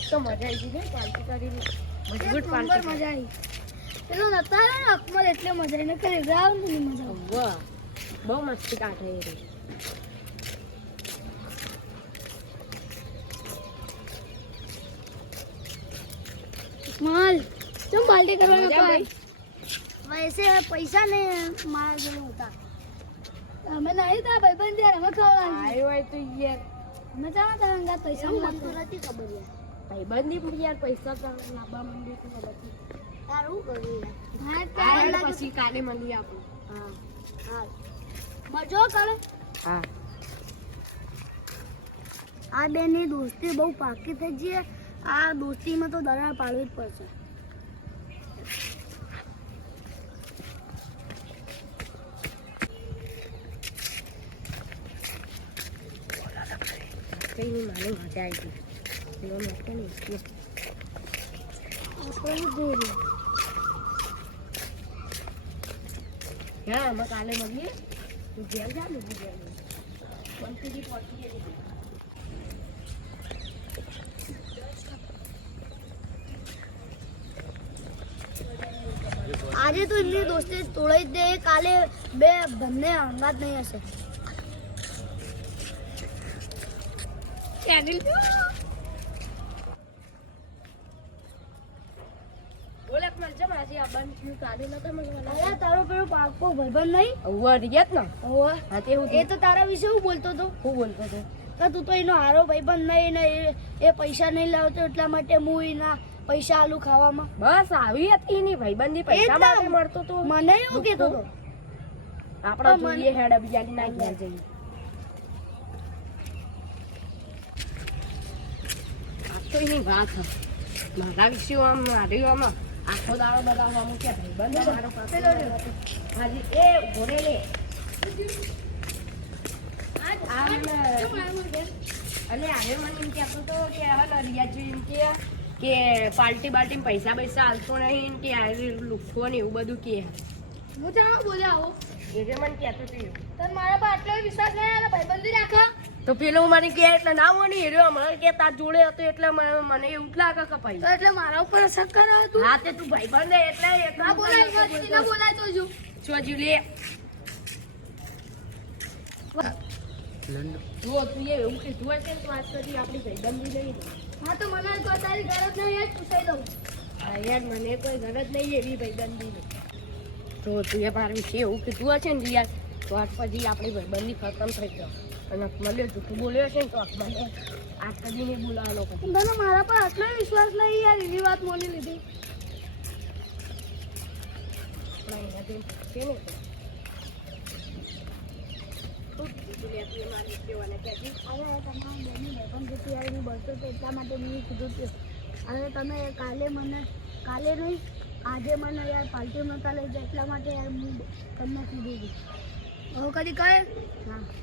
તો મજા આવી ગઈ ને પાર્ટી કરીને મજબૂત પાર્ટી મજા આવી પેલો નતા ને અકમલ એટલે મજા આવી ને કરે રાઉન્ડ ની મજા વાહ બહુ મસ્તી કાઢે એ રહી માલ तुम पार्टी करवा मजा में भाई वैसे पैसा नहीं मार जो होता हमें नहीं था भाई बंद यार हमें खावा આયો હોય તો યાર हमें जाना था अंगा पैसा मत નથી ખબર યાર ભાઈબંધી યાર પૈસા તો લાંબા મંડી તો ખબર यार હું કરું હા આ પછી કાલે મળીએ આપણે હા હા મજો કરે હા આ બેની દોસ્તી બહુ પાકી થઈ ગઈ આ દોસ્તીમાં તો દરાર પાડવી જ પડશે કઈ નહીં માને મજા આવી ગઈ એવો મેં નહીં હા અમે કાલે મળીએ તું ઘેર જા ને ઘેર સુધી પહોંચી જઈએ આજે તો એમની દોસ્તી તોડાઈ દે કાલે બે બંને અંગાત નહીં હશે બોલે મળશે માસી આ બંધ થયું કાલે નતો મળવાના અરે તારો પેલો પાકો ભાઈબંધ નહીં ઓવર રિયત ને ઓવે હા તે હું એ તો તારા વિશે હું બોલતો હતો હું બોલતો હતો કે તું તો એનો હારો ભાઈબંધ નહીં ને એ પૈસા નહીં લાવતો એટલા માટે હું એના પૈસા આલુ ખાવામાં બસ આવી હતી ની ભાઈબંધી પૈસા માટે મળતો તો મને એવું કહેતો હતો આપણે જોઈએ હેડા બીજાની ના ઘેર જઈએ આ તો એની વાત હ મારા વિશે આમ મારી આમાં આખો દાડો બતાવવાનું કે ભાઈબંધ મારો પાસે હાજી એ ઉભો રે લે અને આજે મને એમ કહેતો હતો કે હવે રિયાજી એમ કે પાર્ટી બાલ્ટી પૈસા પૈસા હાલતો નહીં કે આ લુખો ને એવું બધું કે હું જાણો બોલ્યા આવો એટલે મને કહેતો હતો તને મારા પર આટલો વિશ્વાસ નહીં આવે ભાઈબંધી રાખા તો પેલું મને કે એટલે ના હોય ને હેર્યો મને કે તાર જોડે હતો એટલે મને એવું જ લાગે કે ભાઈ તો એટલે મારા ઉપર અસર કરે તું હા તે તું ભાઈ બંધ એટલે ના બોલાય ના બોલાય તો જો સોજુ લે તું એવું કીધું હશે ને તો આજ સુધી આપણી ભાઈબંધી નહીં હા તો મને તો તારી ગરજ નહીં જ પૂછાઈ દઉં હા યાર મને કોઈ ગરજ નહીં એવી ભાઈબંધીની તો તું એ મારા વિશે એવું કીધું હશે ને યાર તો આજ પછી આપણી ભાઈબંધી ખતમ થઈ ગયો અને મળ્યો જૂઠું બોલ્યો છે ને તો મને આજ કદી નહીં બોલાવાનો તને મારા પર આટલો વિશ્વાસ નહીં યાર એવી વાત માની લીધી છે ને એટલા માટે મેં કીધું કે હવે તમે કાલે નહીં આજે મને યાર પાર્ટી નતા લઈ જાય એટલા માટે યાર હું તમને કીધું હવે કદી કહે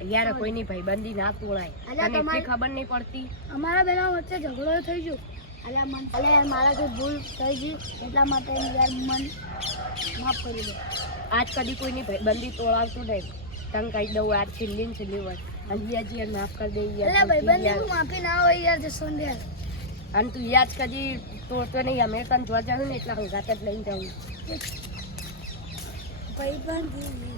યાર કોઈની ભાઈબંધી ના તોડાય અને એટલી ખબર નહીં પડતી અમારા બેના વચ્ચે ઝઘડો થઈ ગયો અલે મારાથી ભૂલ થઈ ગઈ એટલા માટે યાર મન માફ કરી દે આજ કદી કોઈની ભાઈબંધી તોડાવતું નહીં તને કહી દઉં યાર છેલ્લી વાર હજી યાર માફ કરી દે યાર ભાઈબંધી માફી ના હોય યાર જસવંત યાર અને તું યાદ કદી તોડતો નહીં અમે તને જોવા જાઉં ને એટલા હંગાત જ લઈને જાઉં ભાઈબંધી